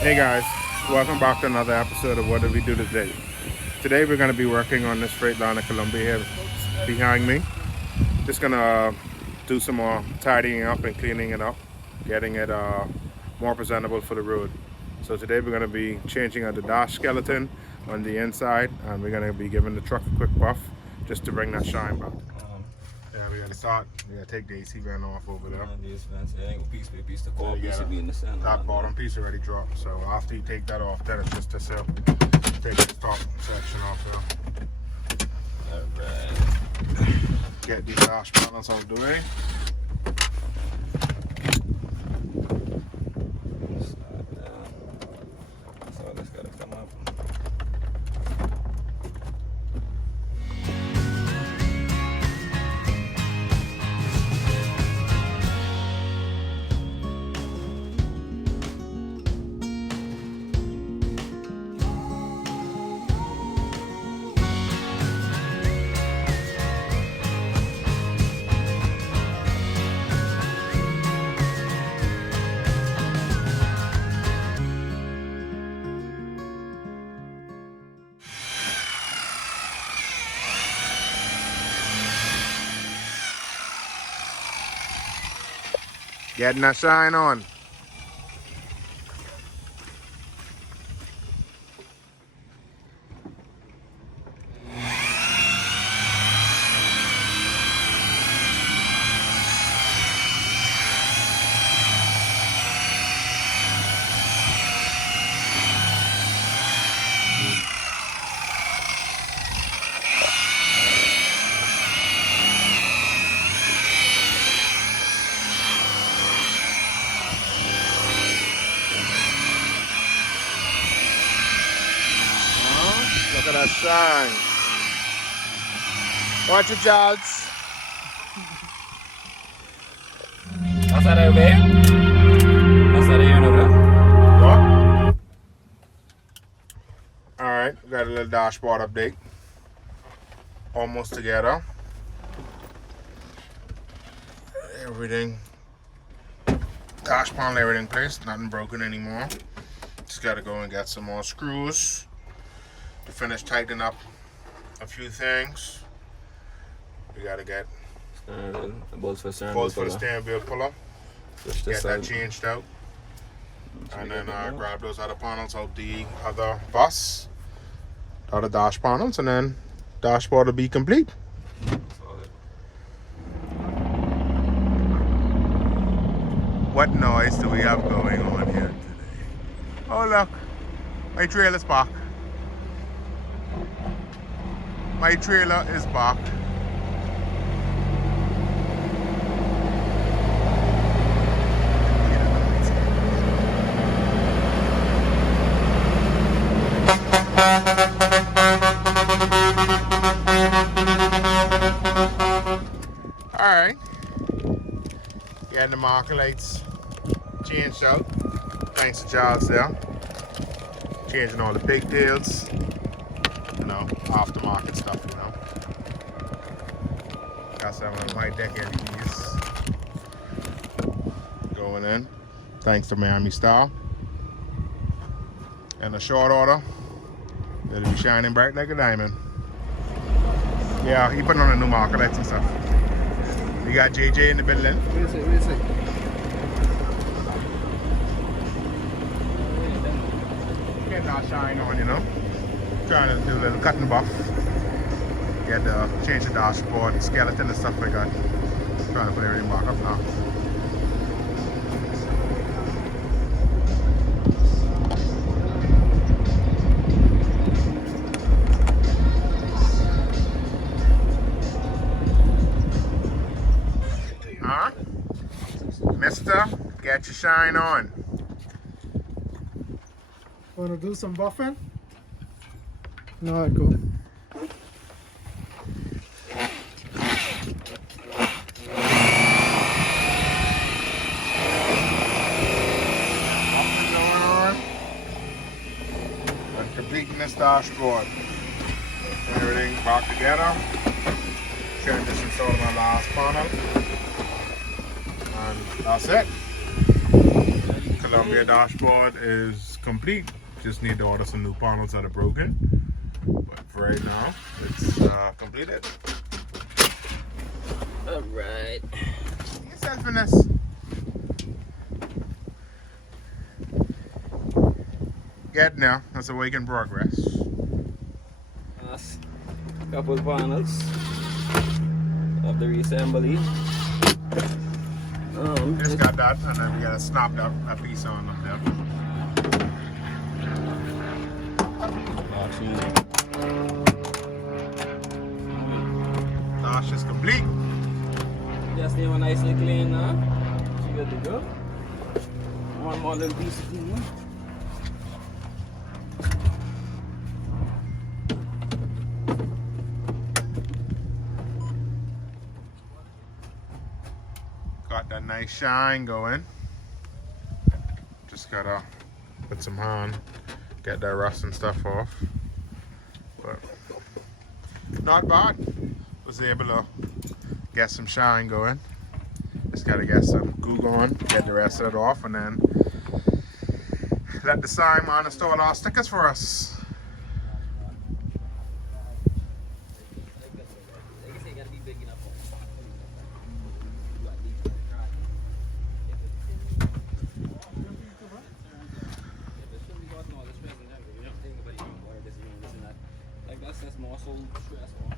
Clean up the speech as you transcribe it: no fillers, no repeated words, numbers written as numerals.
Hey guys, welcome back to another episode of What Did We Do Today? Today we're going to be working on this Freightliner Columbia here behind me. Just going to do some more tidying up and cleaning it up, getting it more presentable for the road. So today we're going to be changing out the dash skeleton on the inside, and we're going to be giving the truck a quick buff just to bring that shine back. Yeah, we got to start. We got to take the AC vent off over there. That bottom piece already dropped, so after you take that off, then it's just to take the top section off there. Alright. Get these dash panels out of the way. So that's gotta come up. Getting that shine on. Look at that shine. Watch it, Jods. Passa det över. Passa det igen över. What? Alright, we got a little dashboard update. Almost together. Everything. Dash panel, everything placed. Nothing broken anymore. Just gotta go and get some more screws to finish tightening up a few things. We gotta get Bolts for the steering wheel puller. Get that changed out. And then grab those other panels out the other bus, the other dash panels, and then dashboard will be complete. What noise do we have going on here today? Oh look, my trailer's back. My trailer is back. Alright. Getting the marker lights changed out. Thanks to Charles there. Changing all the pigtails. You know, aftermarket stuff, you know. Got some of the white deck LEDs going in. Thanks to Miami Star. And a short order, it'll be shining bright like a diamond. Yeah, he putting on the new marker lights and stuff. We got JJ in the building. Wait a sec. Getting our shine on, you know. Trying to do a little cutting buff. Get change the dashboard, skeleton and stuff like that. Trying to put everything back up now. Huh? Mister, get your shine on. Want to do some buffing? No, I go. And completing this dashboard. Everything back together. Trying to install my last panel. And that's it. Columbia dashboard is complete. Just need to order some new panels that are broken. But for right now, it's completed. Alright. Yourself in this. Get now. That's a work in progress. Couple panels of the reassembly. Just got that, and then we gotta snap that piece on up there. Dash is complete. Just need one nicely clean now. She good to go. One more little piece of cleaning. Got that nice shine going. Just gotta put some on, get that rust and stuff off. But not bad. Was able to get some shine going. Just gotta get some glue going, get the rest of it off, and then let the sign man install our stickers for us. That's more so stressful.